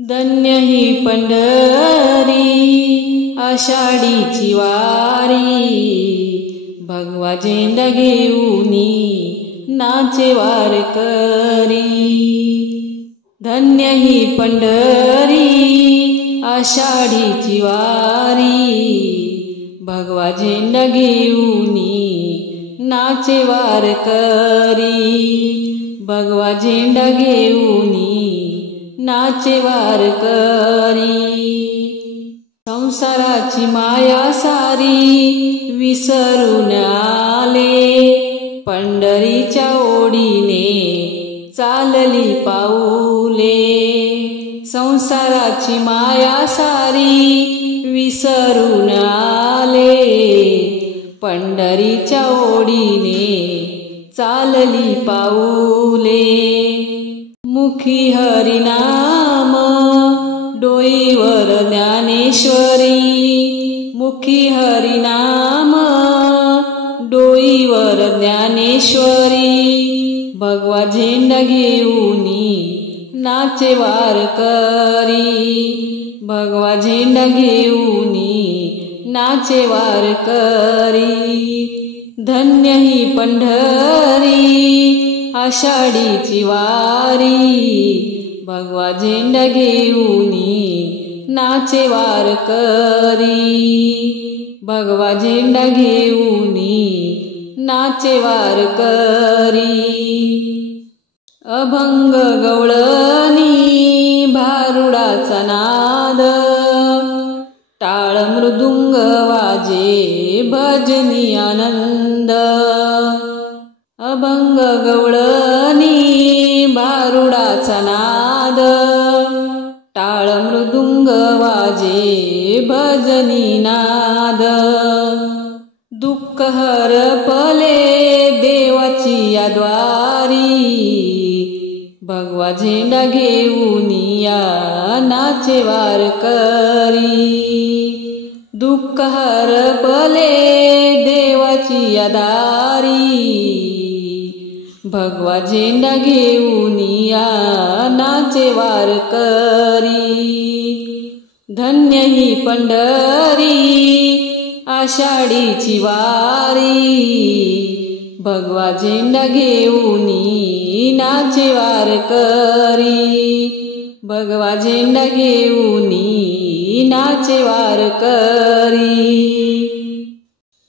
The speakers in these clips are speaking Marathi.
धन्य ही पंढरी आषाढीची वारी, भगवा झेंडा घेऊनी नाचे वारकरी। धन्य ही पंढरी आषाढीची वारी, भगवा झेंडा घेऊनी नाचे वारकरी। भगवा झेंडा घेऊनी नाचे वारकरी। संसाराची माया सारी विसरून आले, पंढरीच्या ओढीने चालली पाऊले। संसाराची माया सारी विसरून आले, पंढरीच्या ओढीने चालली पाऊले। मुखी हरिनाम डोईवर ज्ञानेश्वरी, मुखी हरिनाम डोईवर ज्ञानेश्वरी। भगवा झेंडा घेऊनी नाचे वारकरी, भगवा झेंडा घेऊनी नाचे वारकरी। धन्य ही पंढरी आषाढीची वारी, भगवा झेंडा घेऊनी नाचे वारकरी। भगवा झेंडा घेऊनी नाचे वारकरी। अभंग गवळणी भारुडाचा नाद, टाळ मृदुंग वाजे भजनी आनंद। अभंग गवळणी भारुडाचा नाद, टाळ मृदुंग वाजे भजनी नाद। दुःख हरपले देवाची या द्वारी, भगवा झेंडा घेऊनी या नाचे वारकरी। दुःख हरपले देवाची या दारी, भगवा झेंडा घेऊनी या नाचे वारकरी। धन्य ही पंढरी आषाढीची वारी, भगवा झेंडा घेऊनी नाचे वारकरी। भगवा झेंडा घेऊनी नाचे वारकरी।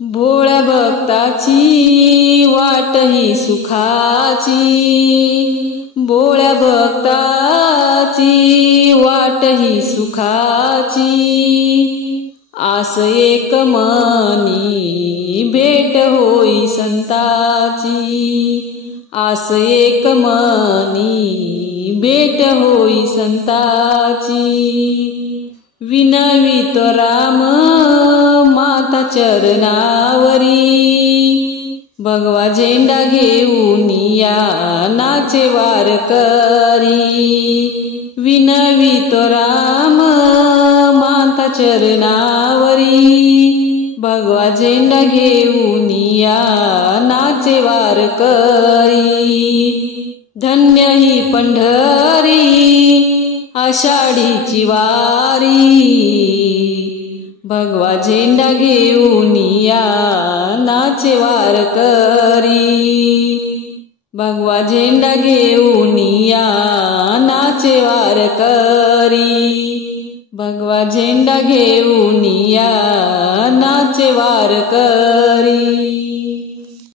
भोळ्या भक्ताची वाट ही सुखाची, भोळ्या भक्ताची वाट ही सुखाची। आस एक मनी भेट होई संताची, आस एक मनी भेट होई संताची। विनवितो राम माता चरणावरी, भगवा झेंडा घेऊनी या नाचे वारकरी। विनवितो राम माता चरणावरी, भगवा झेंडा घेऊनी या नाचे वारकरी। धन्य ही पंढरी आषाढीची वारी, भगवा झेंडा घेऊनी या नाचे वारकरी। भगवा झेंडा घेऊनी या नाचे वारकरी। भगवा झेंडा घेऊनी या नाचे वारकरी।